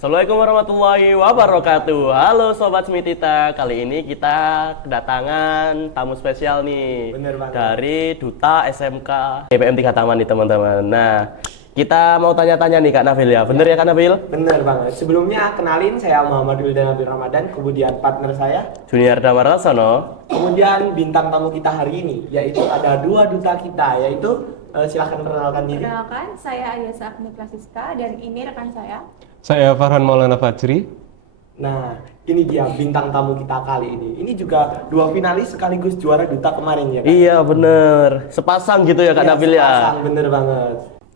Assalamualaikum warahmatullahi wabarakatuh. Halo Sobat Semitita, kali ini kita kedatangan tamu spesial nih. Bener banget. Dari Duta SMK EPM 3 Taman nih teman-teman. Nah, kita mau tanya-tanya nih Kak Nabil ya. Bener ya Kak Nabil? Bener banget. Sebelumnya kenalin, saya Muhammad Wildan Nabil Ramadan, kemudian partner saya, Junior Damar Laksono. kemudian bintang tamu kita hari ini, yaitu ada dua duta kita, yaitu silahkan perkenalkan diri. Perkenalkan, saya Ayasa Agni Prasiska dan ini rekan saya. Saya Farhan Maulana Fajri. Nah, ini dia bintang tamu kita kali ini. Ini juga dua finalis sekaligus juara duta kemarin ya, Kak? Iya bener, sepasang gitu ya Kak Iya, Nabil ya. sepasang, bener banget.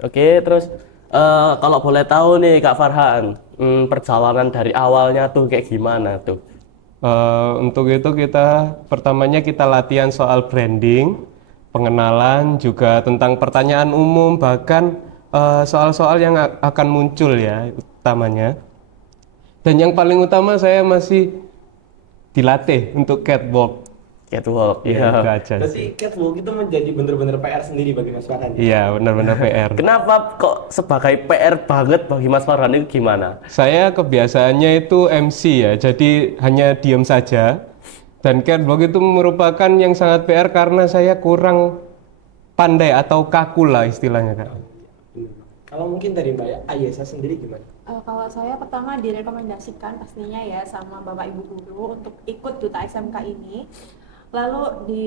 Oke, terus kalau boleh tahu nih Kak Farhan, perjalanan dari awalnya tuh kayak gimana tuh? Untuk itu pertamanya kita latihan soal branding, pengenalan, juga tentang pertanyaan umum, bahkan soal-soal yang akan muncul ya utamanya. Dan yang paling utama saya masih dilatih untuk catwalk. Catwalk, Ya, itu iya. aja Berarti sih. catwalk itu menjadi bener-bener PR sendiri bagi Mas Farhan. Iya, benar-benar PR. Kenapa kok sebagai PR banget bagi Mas Farhan itu gimana? Saya kebiasaannya itu MC ya, jadi hanya diam saja. Dan catwalk itu merupakan yang sangat PR karena saya kurang pandai atau kaku lah istilahnya, Kak. Bener. Kalau mungkin dari Mbak Ayesa sendiri gimana? Kalau saya pertama direkomendasikan pastinya ya sama Bapak Ibu Guru untuk ikut Duta SMK ini. Lalu di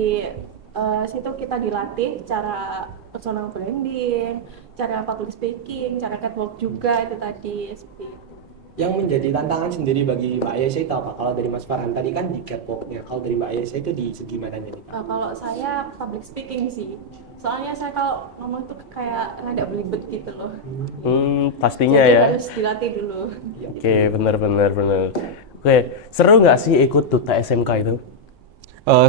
situ kita dilatih cara personal branding, cara public speaking, cara catwalk juga itu tadi seperti itu. Yang menjadi tantangan sendiri bagi Mbak Ayesa itu apa? Kalau dari Mas Farhan tadi kan di catwalknya, kalau dari Mbak Ayesa itu di segi mananya nih, Pak? Kalau saya public speaking sih, soalnya saya kalau ngomong tuh kayak rada belibet gitu loh. Pastinya Jadi ya. harus dilatih dulu. Oke, bener. Oke, seru nggak sih ikut Duta SMK itu?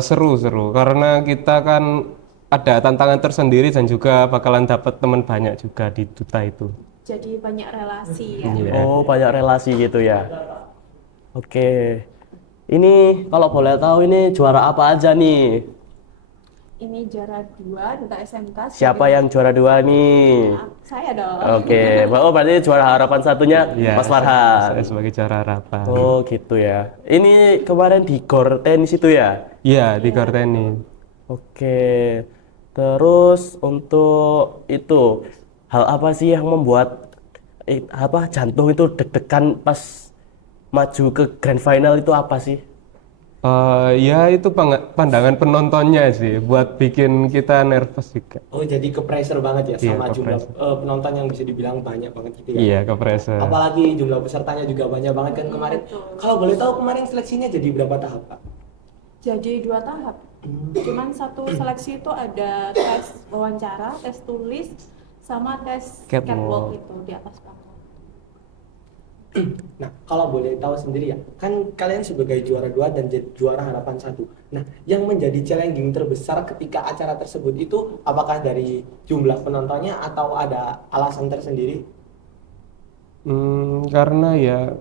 Seru karena kita kan ada tantangan tersendiri dan juga bakalan dapat teman banyak juga di duta itu. Jadi banyak relasi ya. Iya. Oh, banyak relasi gitu ya. Oke. Ini kalau boleh tahu ini juara apa aja nih? Ini juara 2 Duta SMK. Siapa yang juara 2 nih? Saya dong. Oke, oh berarti juara harapan satunya Iya, Mas Farhan. Saya sebagai cara harapan. Oh gitu ya. Ini kemarin di GOR tenis itu ya? Iya, di Karteni. Oke. Terus untuk itu hal apa sih yang membuat jantung itu deg-degan pas maju ke grand final itu apa sih? Ya itu pandangan penontonnya sih, buat bikin kita nervous juga. Oh, jadi ke pressure banget ya Iya, sama ke jumlah pressure. penonton yang bisa dibilang banyak banget gitu ya. Iya, ke pressure. Apalagi jumlah pesertanya juga banyak banget kan kemarin. Betul. Kalau boleh tahu kemarin seleksinya jadi berapa tahap, Pak? Jadi 2 tahap. Cuman satu seleksi itu ada tes wawancara, tes tulis, sama tes Catwalk. catwalk itu di atas panggung. Nah, kalau boleh tahu sendiri ya, kan kalian sebagai juara 2 dan juara harapan 1. Nah, yang menjadi challenging terbesar ketika acara tersebut itu apakah dari jumlah penontonnya atau ada alasan tersendiri? Karena ya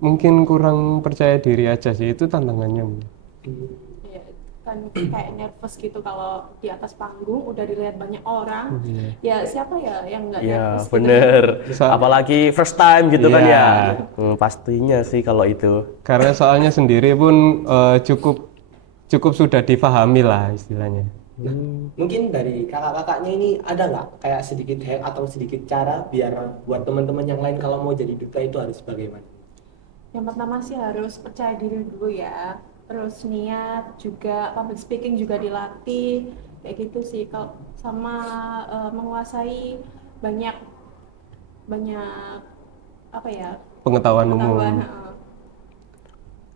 mungkin kurang percaya diri aja sih, itu tantangannya. Ya, kan kayak nervous gitu kalau di atas panggung udah dilihat banyak orang. Ya siapa ya yang nggak Ya nervous gitu. bener. So- Apalagi first time gitu kan Iya. ya. Pastinya sih kalau itu. Karena soalnya sendiri pun cukup sudah difahami lah istilahnya. Nah, mungkin dari kakak-kakaknya ini ada nggak kayak sedikit hack atau sedikit cara biar buat teman-teman yang lain kalau mau jadi duta itu harus bagaimana? Yang pertama sih harus percaya diri dulu ya. Terus niat juga, public speaking juga dilatih kayak gitu sih. Kalau sama menguasai banyak apa ya, Pengetahuan umum. pengetahuan.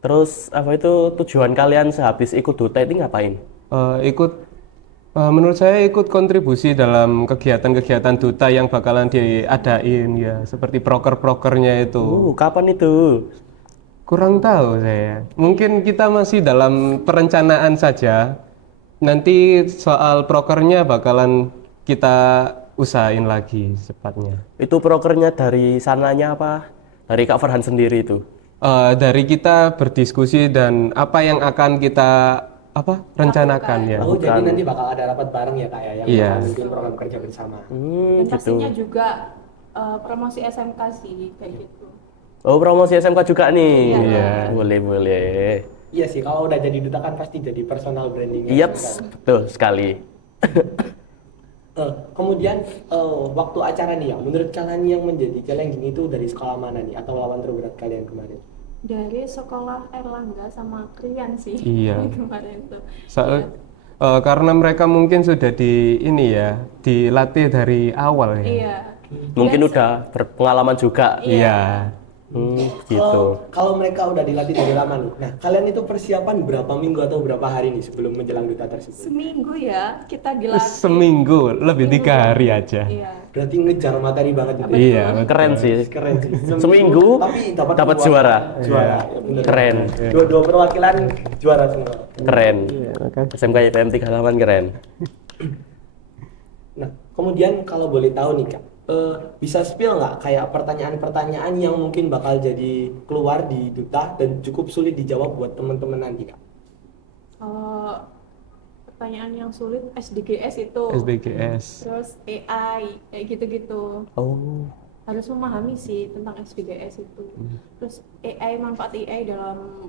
Terus apa itu tujuan kalian sehabis ikut Duta itu ngapain? Menurut saya ikut kontribusi dalam kegiatan-kegiatan duta yang bakalan diadain ya, seperti proker-prokernya itu. Kapan itu? Kurang tahu saya. Mungkin kita masih dalam perencanaan saja. Nanti soal prokernya bakalan kita usahain lagi secepatnya. Itu prokernya dari sananya apa? Dari Kak Farhan sendiri itu? Dari kita berdiskusi dan apa yang akan kita rencanakan ya. Oh, jadi nanti bakal ada rapat bareng ya Kak ya yang Iya. bakal bikin program kerja bersama. Dan Gitu. pastinya juga promosi SMK sih kayak gitu. Oh, promosi SMK juga nih. Iya. Boleh, boleh. Iya sih, kalau udah jadi duta kan pasti jadi personal branding. Iya, betul sekali. Kemudian waktu acara nih ya, menurut kalian yang menjadi challenging itu dari sekolah mana nih atau lawan terberat kalian kemarin? Dari sekolah Erlangga sama Krian sih. Iya. Kemarin tuh. Soal- karena mereka mungkin sudah di ini ya, dilatih dari awal ya. Iya. Mungkin Dan udah berpengalaman juga. Iya. Gitu. Kalau mereka udah dilatih dari lama nih, nah kalian itu persiapan berapa minggu atau berapa hari nih sebelum menjelang duta tersebut? seminggu ya kita dilatih. Seminggu, lebih 3 hari aja. Iya. Berarti ngejar materi banget gitu. Iya, Keren betul. sih. Keren sih. Seminggu tapi dapat juara. Juara. Ya, bener. Keren. Dua perwakilan juara semua. Keren. SMK IPM 3 halaman keren. Nah, kemudian kalau boleh tahu nih Kak, bisa spill nggak kayak pertanyaan-pertanyaan yang mungkin bakal jadi keluar di duta dan cukup sulit dijawab buat teman-teman nanti Kak? Kalau pertanyaan yang sulit SDGs itu, SDGs. terus AI kayak gitu-gitu. Oh. Harus memahami sih tentang SDGs itu. Terus AI, manfaat AI dalam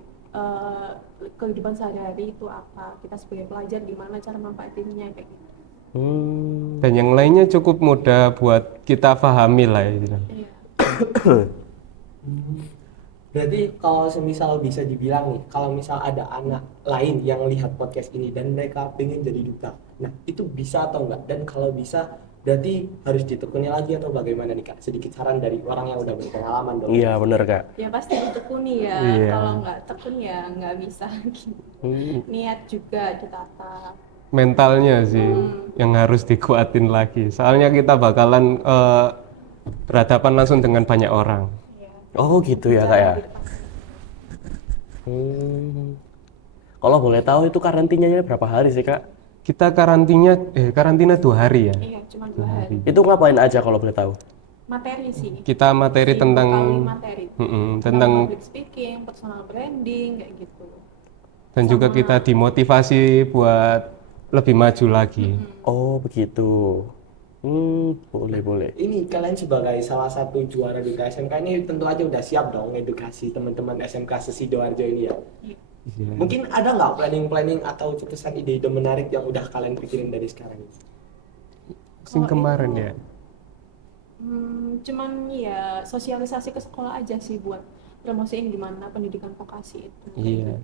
kehidupan sehari-hari itu apa? Kita sebagai pelajar gimana cara manfaatinnya kayak gitu. Dan yang lainnya cukup mudah buat kita pahami lah ya. Iya. Berarti kalau semisal bisa dibilang nih, kalau misal ada anak lain yang lihat podcast ini dan mereka pengen jadi duta, nah itu bisa atau enggak? Dan kalau bisa, berarti harus ditekuni lagi atau bagaimana nih Kak? Sedikit saran dari orang yang udah berpengalaman dong. Iya, bener Kak. Ya pasti ditekuni ya. Iya. Kalau nggak tekun ya nggak bisa. Niat juga ditata. Mentalnya sih yang harus dikuatin lagi. Soalnya kita bakalan berhadapan langsung dengan banyak orang. Iya. Oh, gitu ya Kak ya. Kalau boleh tahu itu karantinanya berapa hari sih Kak? Kita karantina 2 hari ya. Iya, cuma 2 hari. Itu ngapain aja kalau boleh tahu? Materi sih. Kita materi Minggu tentang kali materi. tentang public speaking, personal branding kayak gitu. dan juga kita dimotivasi buat lebih maju lagi. Oh, begitu. Boleh, boleh. Ini kalian sebagai salah satu juara duta SMK ini tentu aja udah siap dong edukasi teman-teman SMK Sesidoarjo ini ya. Iya. Mungkin ada nggak planning-planning atau cetusan ide-ide menarik yang udah kalian pikirin dari sekarang ini? Musim kemarin ya. Cuman ya sosialisasi ke sekolah aja sih buat promosiin gimana pendidikan vokasi itu. Iya.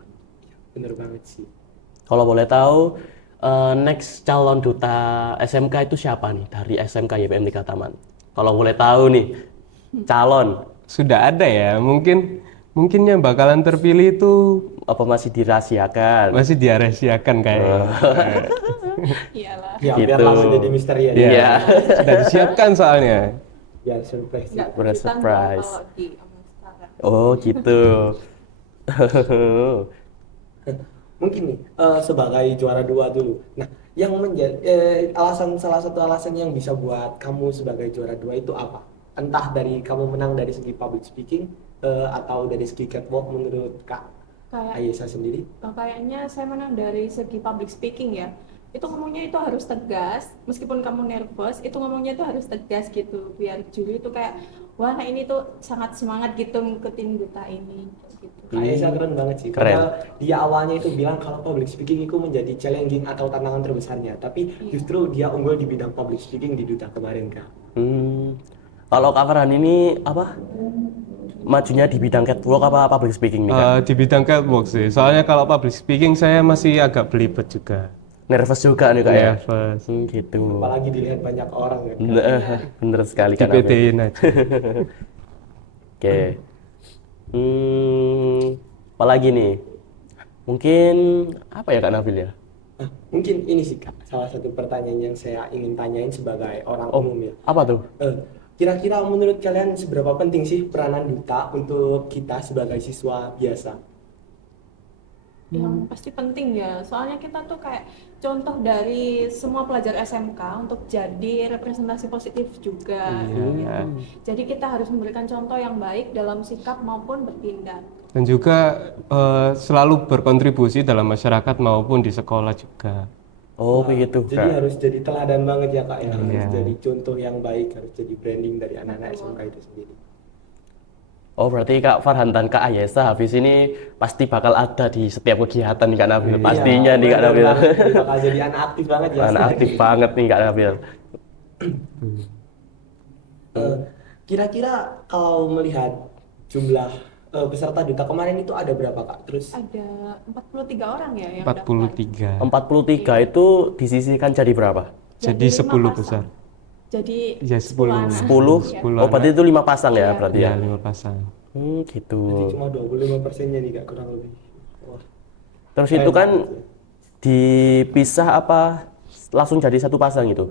Bener banget sih. Kalau boleh tahu, next calon duta SMK itu siapa nih dari SMK YPM 3 Taman? Kalau boleh tahu nih, calon Sudah ada ya. Mungkin yang bakalan terpilih itu apa masih dirahasiakan? masih dirahasiakan kayaknya. Iyalah. Ya, biar Gitu. langsung jadi misteri ya. Iya. Sudah disiapkan soalnya. Biar surprise. Nggak Bener kejutan surprise. kalau di omong sekarang. Oh, gitu. Mungkin nih sebagai juara 2 dulu. Nah, yang menjadi salah satu alasan yang bisa buat kamu sebagai juara 2 itu apa? Entah dari kamu menang dari segi public speaking atau dari segi catwalk menurut Kak Kayak Ayesa sendiri. kayaknya saya menang dari segi public speaking ya. Itu ngomongnya itu harus tegas, meskipun kamu nervous, itu ngomongnya itu harus tegas gitu. Biar juri itu kayak, wah nah ini tuh sangat semangat gitu ngikutin duta ini gitu. Kak Ayesa keren banget sih. Keren. Padahal dia awalnya itu bilang kalau public speaking itu menjadi challenging atau tantangan terbesarnya, tapi justru dia unggul di bidang public speaking di duta kemarin Kak. Kalau Kak Farhan ini apa? Majunya di bidang catwalk apa public speaking nih Kak? Di bidang catwalk sih. Soalnya kalau public speaking saya masih agak belibet juga. Nervous juga nih Kak ya? Nervous. Gitu. Apalagi dilihat banyak orang kan. Nah, bener sekali Kak. Dipedein aja. Oke. Apalagi nih? Mungkin apa ya Kak Nabil ya? Nah, mungkin ini sih Kak, salah satu pertanyaan yang saya ingin tanyain sebagai orang umum ya. Apa tuh? Kira-kira menurut kalian seberapa penting sih peranan duta untuk kita sebagai siswa biasa? Yang pasti penting ya, soalnya kita tuh kayak contoh dari semua pelajar SMK untuk jadi representasi positif juga gitu. Jadi kita harus memberikan contoh yang baik dalam sikap maupun bertindak. Dan juga selalu berkontribusi dalam masyarakat maupun di sekolah juga. Oh, begitu Jadi Kak. harus jadi teladan banget ya Kak ya, harus Iya. jadi contoh yang baik, harus jadi branding dari anak-anak SMK itu sendiri. Oh, berarti Kak Farhan dan Kak Ayesa habis ini pasti bakal ada di setiap kegiatan nih Kak Nabil. Pastinya nih Kak bener Nabil. banget. Bakal jadi anak aktif banget ya. Anak aktif banget nih Kak Nabil. Eh, Kira-kira kalau melihat jumlah peserta duta kemarin itu ada berapa Kak? Terus Ada 43 orang ya yang 43. 43 itu disisihkan jadi berapa? Jadi 10 5 besar. pasang. Jadi Ya, 10. 10 anak. 10? Ya. 10 Oh, berarti anak. itu 5 pasang ya Iya. berarti Ya, ya? 5 pasang. Gitu. jadi cuma 25%-nya nih Kak kurang lebih. Wah. Terus Keren itu kan banget. dipisah apa langsung jadi satu pasang itu?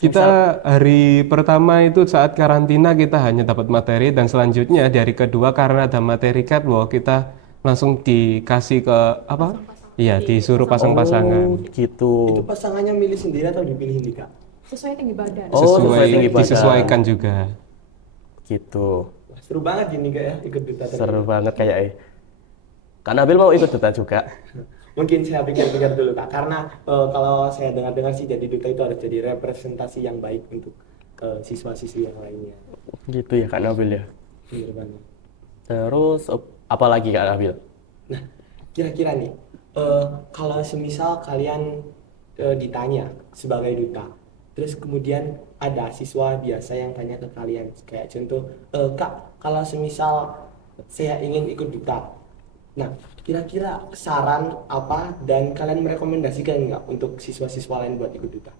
Kita hari pertama itu saat karantina kita hanya dapat materi, dan selanjutnya di hari kedua karena ada materi catwalk kita langsung dikasih ke apa? Iya, disuruh pasang-pasangan. Oh, gitu. Itu pasangannya milih sendiri atau dipilih nih Kak? Sesuai tinggi badan. Oh, sesuai tinggi badan. Disesuaikan juga. Gitu. Wah, seru banget gini Kak ya ikut duta tadi. Seru banget kayaknya. Kak Nabil mau ikut duta juga? Mungkin saya pikir-pikir dulu Kak, karena kalau saya dengar-dengar sih jadi duta itu harus jadi representasi yang baik untuk siswa-siswi yang lainnya. Gitu ya Kak Nabil ya. Bener banget. Terus apa lagi Kak Nabil? Nah, kira-kira nih, kalau semisal kalian ditanya sebagai duta, terus kemudian ada siswa biasa yang tanya ke kalian, kayak contoh, Kak, kalau semisal saya ingin ikut duta, nah, kira-kira saran apa dan kalian merekomendasikan nggak untuk siswa-siswa lain buat ikut duta?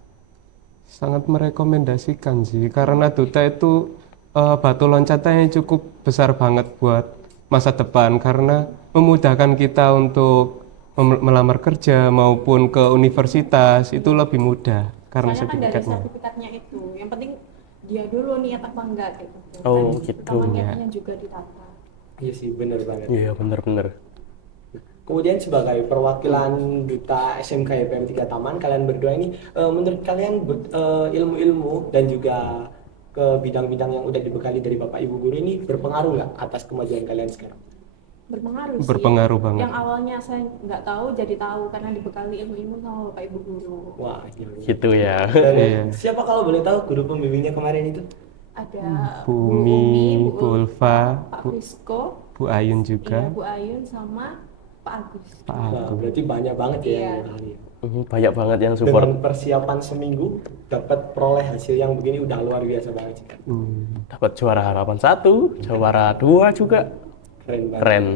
Sangat merekomendasikan sih, karena duta itu batu loncatan yang cukup besar banget buat masa depan, karena memudahkan kita untuk melamar kerja maupun ke universitas itu lebih mudah karena Soalnya kan dari sertifikatnya. sertifikatnya itu, yang penting dia dulu niat apa enggak gitu. Oh, Dan gitu. pertama niatnya juga ditata. Iya sih, bener banget. Iya bener-bener. Kemudian sebagai perwakilan duta SMK YPM 3 Taman, kalian berdua ini menurut kalian ilmu-ilmu dan juga ke bidang-bidang yang udah dibekali dari Bapak Ibu guru ini berpengaruh nggak atas kemajuan kalian sekarang? Berpengaruh sih. Berpengaruh banget. Yang awalnya saya nggak tahu jadi tahu karena dibekali ilmu-ilmu sama bapak ibu guru. Wah, iya. Gitu ya. Dan Iya. siapa kalau boleh tahu guru pembimbingnya kemarin itu? Ada Bu Bu Umi, Umi, Bu Ulfa, Pak Frisko, Bu Ayun iya juga, Bu Ayun sama Pak Agus. Pak Wah, Agung. berarti banyak banget ya Iya. yang mengenali. Banyak banget yang support. Dengan persiapan seminggu dapat peroleh hasil yang begini udah luar biasa banget sih. Dapat juara harapan 1, juara 2 juga. Keren banget. Keren.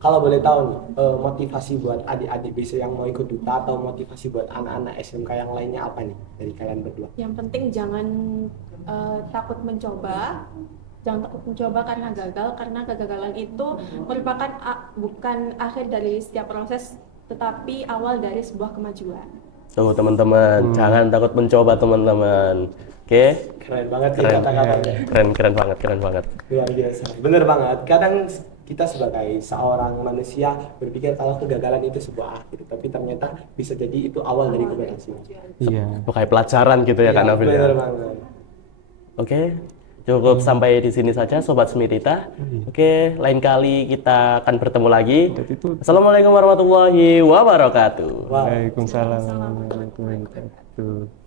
Kalau boleh tahu nih, motivasi buat adik-adik bisa yang mau ikut duta atau motivasi buat anak-anak SMK yang lainnya apa nih dari kalian berdua? Yang penting jangan takut mencoba. Jangan takut mencoba karena gagal, karena kegagalan itu merupakan bukan akhir dari setiap proses, tetapi awal dari sebuah kemajuan. Tuh teman-teman, jangan takut mencoba teman-teman. Oke? Keren banget sih Keren. kata-katanya. Keren banget, keren banget. Luar biasa. Bener banget. Kadang kita sebagai seorang manusia berpikir kalau kegagalan itu sebuah akhir, tapi ternyata bisa jadi itu awal dari keberhasilan. Iya. Kayak pelajaran gitu ya Kak Iya, Nabil ya. bener banget. Oke, cukup sampai di sini saja Sobat Semitita. Oke, lain kali kita akan bertemu lagi. Jadi itu Assalamualaikum warahmatullahi wabarakatuh. Wah. Waalaikumsalam warahmatullahi wabarakatuh.